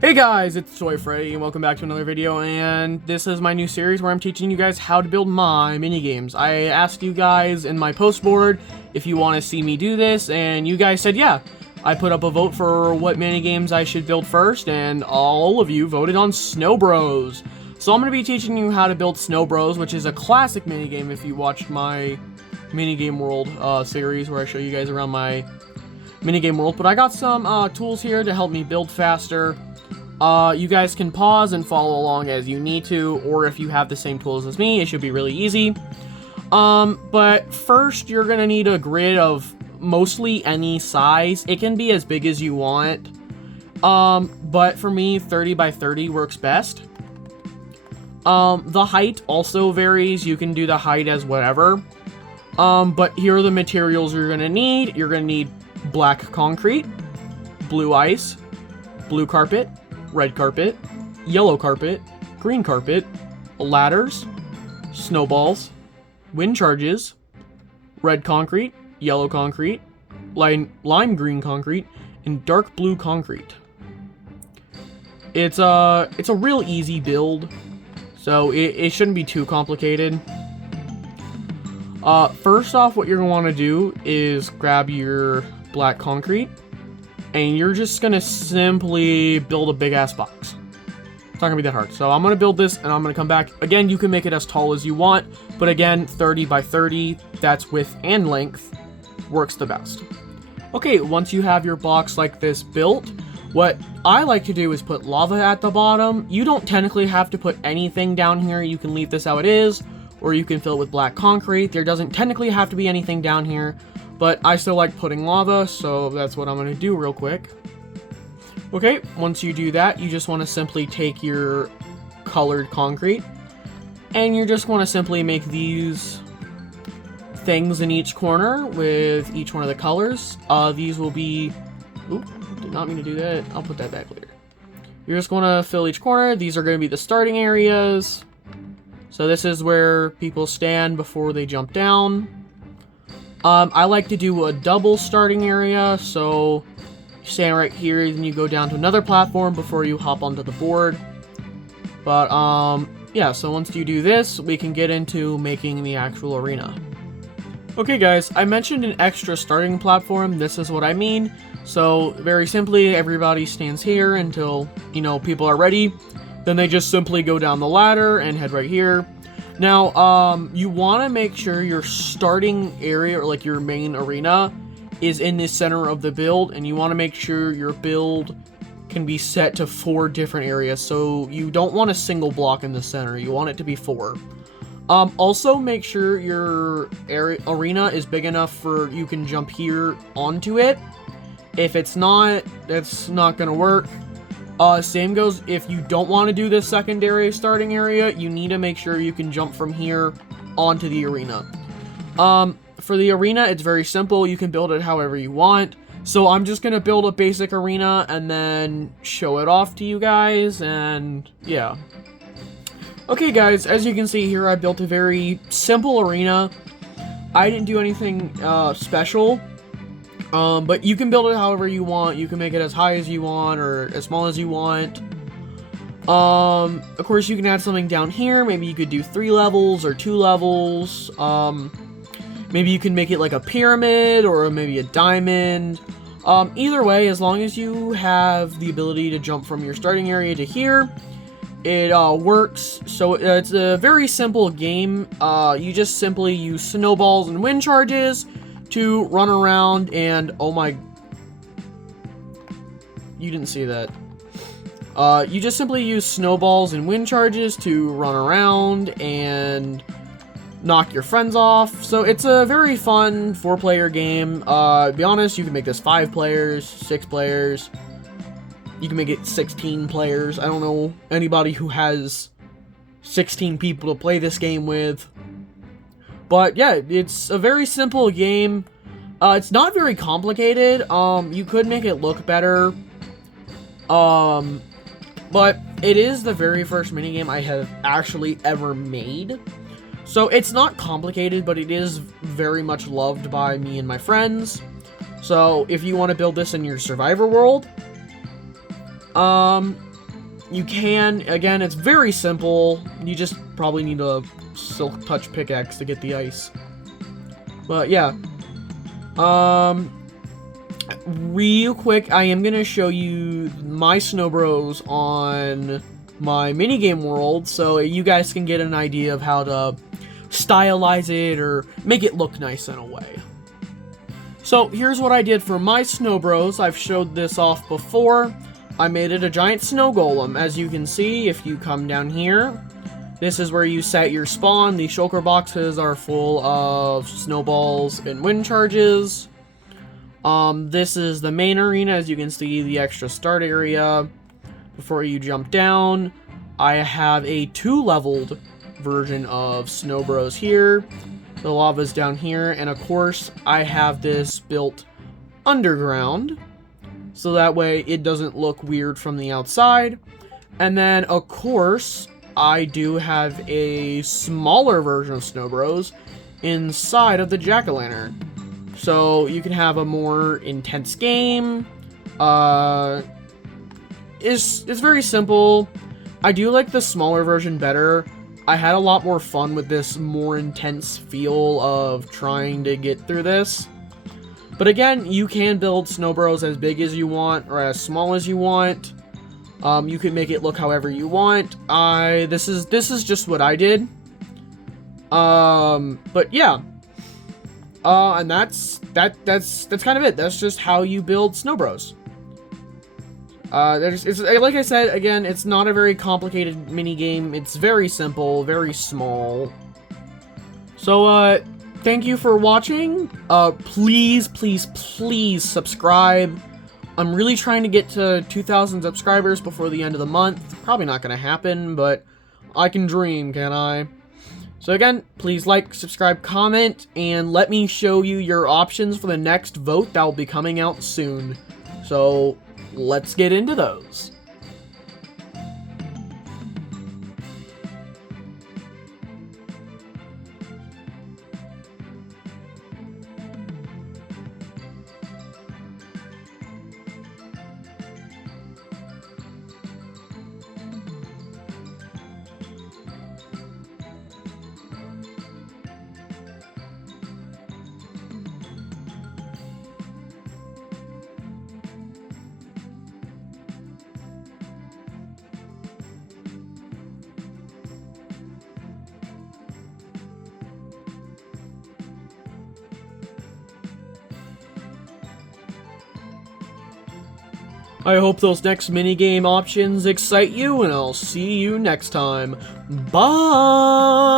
Hey guys, it's Toy Freddy, and welcome back to another video, and this is my new series where I'm teaching you guys how to build my minigames. I asked you guys in my post board if you want to see me do this, and you guys said yeah. I put up a vote for what minigames I should build first, and all of you voted on Snow Bros. So I'm going to be teaching you how to build Snow Bros, which is a classic minigame if you watched my Minigame World series where I show you guys around my minigame world. But I got some tools here to help me build faster. You guys can pause and follow along as you need to, or if you have the same tools as me, it should be really easy. But first, you're gonna need a grid of mostly any size. It can be as big as you want. But for me, 30 by 30 works best. The height also varies. You can do the height as whatever. But here are the materials you're gonna need. You're gonna need black concrete, blue ice, blue carpet, red carpet, yellow carpet, green carpet, ladders, snowballs, wind charges, red concrete, yellow concrete, lime green concrete, and dark blue concrete. It's a real easy build, so it shouldn't be too complicated. First off, what you're gonna want to do is grab your black concrete, and you're just gonna simply build a big ass box. It's not gonna be that hard. So I'm gonna build this and I'm gonna come back. Again, you can make it as tall as you want, but again, 30 by 30, that's width and length, works the best. Okay, once you have your box like this built, what I like to do is put lava at the bottom. You don't technically have to put anything down here. You can leave this how it is, or you can fill it with black concrete. There doesn't technically have to be anything down here, but I still like putting lava, so that's what I'm going to do real quick. Okay, once you do that, you just want to simply take your colored concrete, and you're just going to simply make these things in each corner with each one of the colors. These will be... Oop, did not mean to do that. I'll put that back later. You're just going to fill each corner. These are going to be the starting areas. So this is where people stand before they jump down. I like to do a double starting area, so you stand right here, then you go down to another platform before you hop onto the board. But, yeah, so once you do this, we can get into making the actual arena. Okay guys, I mentioned an extra starting platform. This is what I mean. So, very simply, everybody stands here until, people are ready. Then they just simply go down the ladder and head right here. Now, you want to make sure your starting area, or like your main arena, is in the center of the build, and you want to make sure your build can be set to 4 different areas. So you don't want a single block in the center. You want it to be 4. Also, make sure your arena is big enough for you can jump here onto it. If it's not, that's not going to work. Same goes if you don't want to do this secondary starting area, you need to make sure you can jump from here onto the arena. For the arena, it's very simple. You can build it however you want. So I'm just going to build a basic arena and then show it off to you guys, and yeah. Okay guys, as you can see here, I built a very simple arena. I didn't do anything special. But you can build it however you want. You can make it as high as you want or as small as you want. Of course, you can add something down here. Maybe you could do 3 levels or 2 levels. Maybe you can make it like a pyramid or maybe a diamond. Either way, as long as you have the ability to jump from your starting area to here, it works. So it's a very simple game. You just simply use snowballs and wind charges to run around, and oh my, you didn't see that. You just simply use snowballs and wind charges to run around and knock your friends off. So it's a very fun 4-player game. To be honest, you can make this 5 players, 6 players. You can make it 16 players. I don't know anybody who has 16 people to play this game with. But yeah, it's a very simple game. It's not very complicated. You could make it look better. But it is the very first minigame I have actually ever made. So it's not complicated, but it is very much loved by me and my friends. So if you want to build this in your Survivor world, You can, again, it's very simple. You just probably need a silk touch pickaxe to get the ice. But yeah. Real quick, I am gonna show you my Snow Bros on my minigame world, so you guys can get an idea of how to stylize it or make it look nice in a way. So here's what I did for my Snow Bros. I've showed this off before. I made it a giant snow golem. As you can see, if you come down here, this is where you set your spawn. The shulker boxes are full of snowballs and wind charges. This is the main arena. As you can see, the extra start area. Before you jump down, I have a 2-leveled version of Snow Bros here. The lava's down here, and of course, I have this built underground, so that way it doesn't look weird from the outside. And then, of course, I do have a smaller version of Snow Bros inside of the jack-o'-lantern. So you can have a more intense game. It's very simple. I do like the smaller version better. I had a lot more fun with this more intense feel of trying to get through this. But again, you can build Snow Bros as big as you want or as small as you want. You can make it look however you want. This is just what I did. But yeah. And that's kind of it. That's just how you build Snow Bros. It's like I said, again, it's not a very complicated mini game. It's very simple, very small. So, thank you for watching. Please subscribe. I'm really trying to get to 2,000 subscribers before the end of the month. Probably not gonna happen, but I can dream, can I? So again, please like, subscribe, comment, and let me show you your options for the next vote that will be coming out soon. So, let's get into those. I hope those next minigame options excite you, and I'll see you next time. Bye!